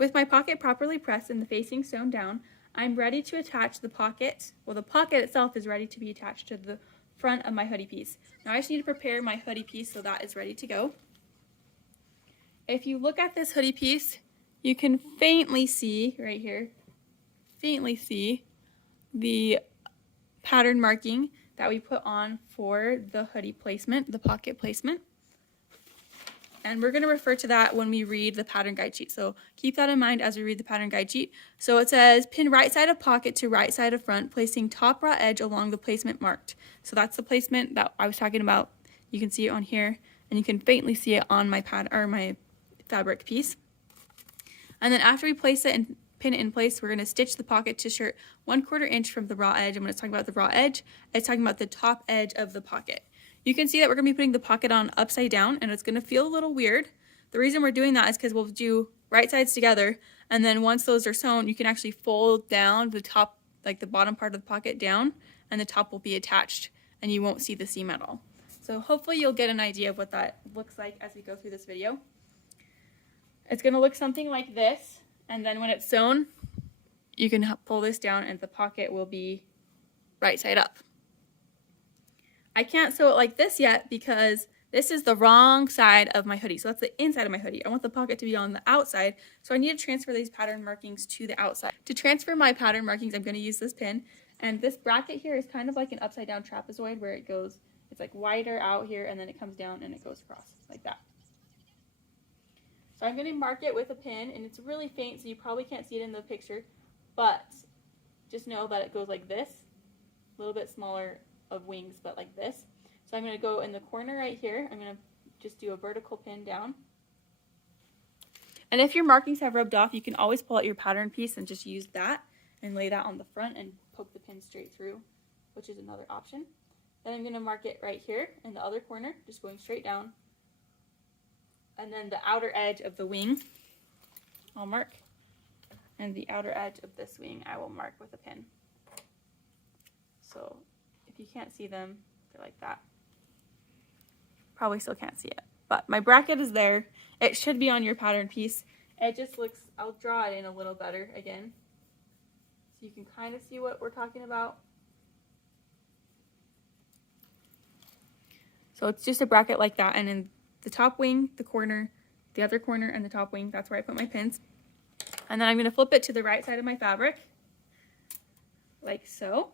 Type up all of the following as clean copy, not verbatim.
With my pocket properly pressed and the facing sewn down, I'm ready to attach the pocket. Well, the pocket itself is ready to be attached to the front of my hoodie piece. Now I just need to prepare my hoodie piece so that is ready to go. If you look at this hoodie piece, you can faintly see right here, the pattern marking that we put on for the hoodie placement, the pocket placement. And we're going to refer to that when we read the pattern guide sheet. So keep that in mind as we read the pattern guide sheet. So it says, pin right side of pocket to right side of front, placing top raw edge along the placement marked. So that's the placement that I was talking about. You can see it on here, and you can faintly see it on my pad or my fabric piece. And then after we place it and pin it in place, we're going to stitch the pocket to shirt 1/4 inch from the raw edge. And when it's talking about the raw edge, it's talking about the top edge of the pocket. You can see that we're going to be putting the pocket on upside down, and it's going to feel a little weird. The reason we're doing that is because we'll do right sides together, and then once those are sewn, you can actually fold down the top, like the bottom part of the pocket down, and the top will be attached, and you won't see the seam at all. So hopefully you'll get an idea of what that looks like as we go through this video. It's going to look something like this, and then when it's sewn, you can pull this down and the pocket will be right side up. I can't sew it like this yet because this is the wrong side of my hoodie. So that's the inside of my hoodie. I want the pocket to be on the outside. So I need to transfer these pattern markings to the outside. To transfer my pattern markings, I'm going to use this pin. And this bracket here is kind of like an upside down trapezoid where it goes, it's like wider out here and then it comes down and it goes across like that. So I'm going to mark it with a pin, and it's really faint so you probably can't see it in the picture. But just know that it goes like this, a little bit smaller of wings, but like this. So I'm going to go in the corner right here. I'm going to just do a vertical pin down. And if your markings have rubbed off, you can always pull out your pattern piece and just use that and lay that on the front and poke the pin straight through, which is another option. Then I'm going to mark it right here in the other corner, just going straight down. And then the outer edge of the wing, I'll mark. And the outer edge of this wing, I will mark with a pin. So if you can't see them, they're like that. Probably still can't see it. But my bracket is there. It should be on your pattern piece. It just looks, I'll draw it in a little better again, so you can kind of see what we're talking about. So it's just a bracket like that, and in the top wing, the corner, the other corner, and the top wing, that's where I put my pins. And then I'm going to flip it to the right side of my fabric, like so.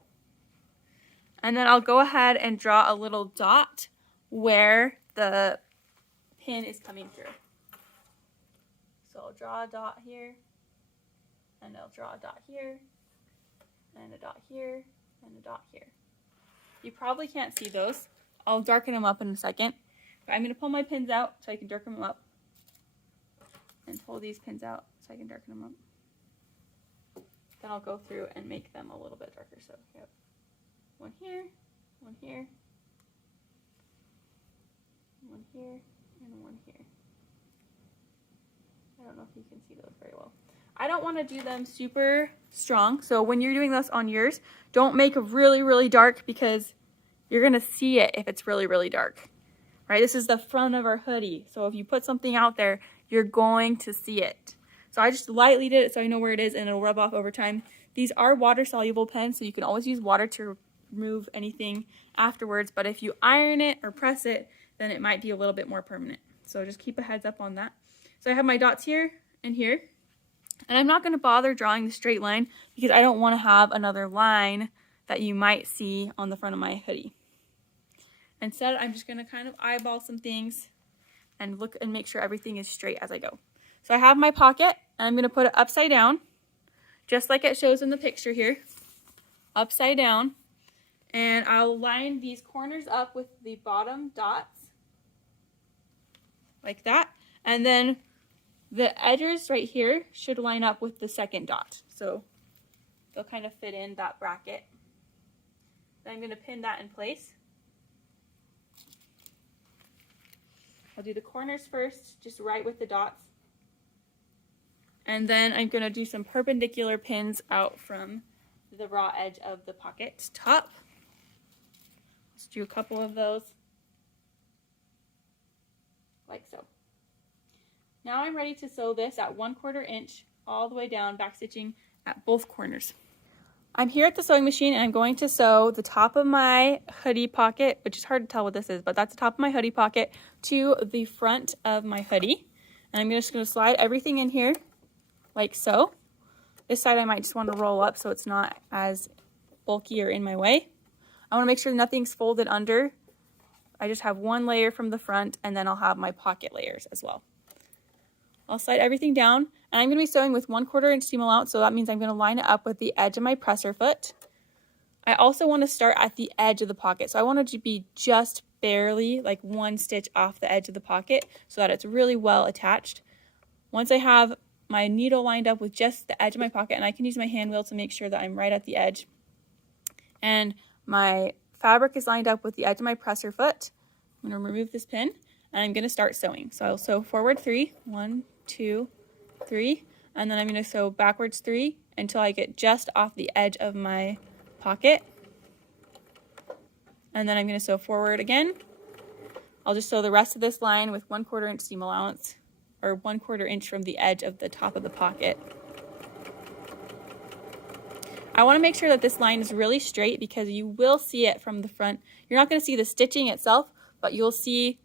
And then I'll go ahead and draw a little dot where the pin is coming through. So I'll draw a dot here, and I'll draw a dot here, and a dot here, and a dot here. You probably can't see those. I'll darken them up in a second. But I'm going to pull my pins out so I can darken them up. And pull these pins out so I can darken them up. Then I'll go through and make them a little bit darker. So we have one here, one here, one here, and one here. I don't know if you can see those very well. I don't want to do them super strong. So when you're doing this on yours, don't make it really, really dark because you're going to see it if it's really, really dark. Right? This is the front of our hoodie. So if you put something out there, you're going to see it. So I just lightly did it so I know where it is and it'll rub off over time. These are water-soluble pens, so you can always use water to remove anything afterwards. But if you iron it or press it, then it might be a little bit more permanent. So just keep a heads up on that. So I have my dots here and here. And I'm not going to bother drawing the straight line because I don't want to have another line that you might see on the front of my hoodie. Instead, I'm just going to kind of eyeball some things and look and make sure everything is straight as I go. So I have my pocket, and I'm going to put it upside down, just like it shows in the picture here. Upside down. And I'll line these corners up with the bottom dots, like that. And then the edges right here should line up with the second dot. So they'll kind of fit in that bracket. Then I'm going to pin that in place. I'll do the corners first, just right with the dots. And then I'm going to do some perpendicular pins out from the raw edge of the pocket top. Let's do a couple of those, like so. Now I'm ready to sew this at 1/4 inch all the way down, back stitching at both corners. I'm here at the sewing machine and I'm going to sew the top of my hoodie pocket, which is hard to tell what this is, but that's the top of my hoodie pocket to the front of my hoodie. And I'm just going to slide everything in here like so. This side I might just want to roll up so it's not as bulky or in my way. I want to make sure nothing's folded under. I just have one layer from the front and then I'll have my pocket layers as well. I'll slide everything down and I'm going to be sewing with 1/4 inch seam allowance, so that means I'm going to line it up with the edge of my presser foot. I also want to start at the edge of the pocket, so I want it to be just barely like 1 stitch off the edge of the pocket so that it's really well attached. Once I have my needle lined up with just the edge of my pocket, and I can use my hand wheel to make sure that I'm right at the edge, and my fabric is lined up with the edge of my presser foot, I'm going to remove this pin and I'm going to start sewing. So I'll sew forward 3, 1, 2, 3, and then I'm going to sew backwards 3 until I get just off the edge of my pocket, and then I'm going to sew forward again. I'll just sew the rest of this line with 1/4 inch seam allowance, or 1/4 inch from the edge of the top of the pocket. I want to make sure that this line is really straight because you will see it from the front. You're not going to see the stitching itself, but you'll see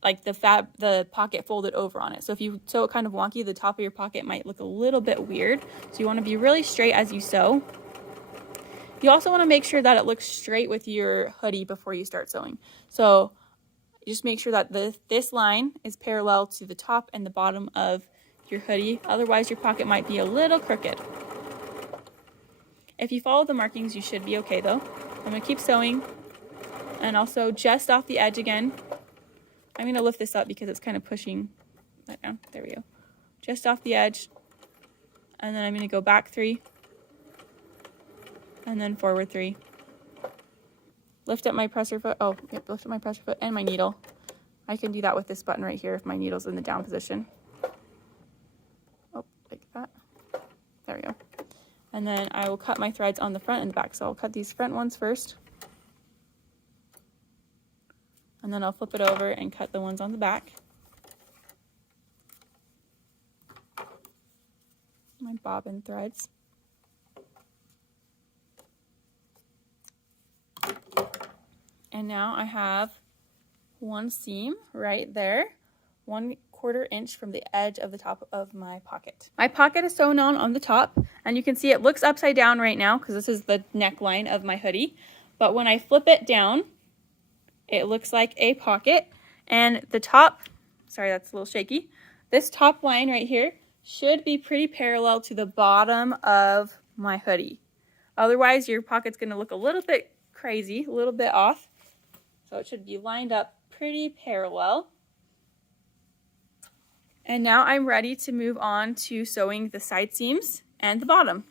like the pocket folded over on it. So if you sew it kind of wonky, the top of your pocket might look a little bit weird. So you want to be really straight as you sew. You also want to make sure that it looks straight with your hoodie before you start sewing. So just make sure that this line is parallel to the top and the bottom of your hoodie. Otherwise your pocket might be a little crooked. If you follow the markings, you should be okay though. I'm going to keep sewing and I'll sew just off the edge again. I'm going to lift this up because it's kind of pushing that down. There we go. Just off the edge. And then I'm going to go back 3. And then forward 3. Lift up my presser foot. Oh, yep, lift up my presser foot and my needle. I can do that with this button right here if my needle's in the down position. Oh, like that. There we go. And then I will cut my threads on the front and the back. So I'll cut these front ones first. And then I'll flip it over and cut the ones on the back. My bobbin threads. And now I have one seam right there, 1/4 inch from the edge of the top of my pocket. My pocket is sewn on the top, and you can see it looks upside down right now because this is the neckline of my hoodie. But when I flip it down, it looks like a pocket, and the top, sorry, that's a little shaky. This top line right here should be pretty parallel to the bottom of my hoodie. Otherwise, your pocket's going to look a little bit crazy, a little bit off. So it should be lined up pretty parallel. And now I'm ready to move on to sewing the side seams and the bottom.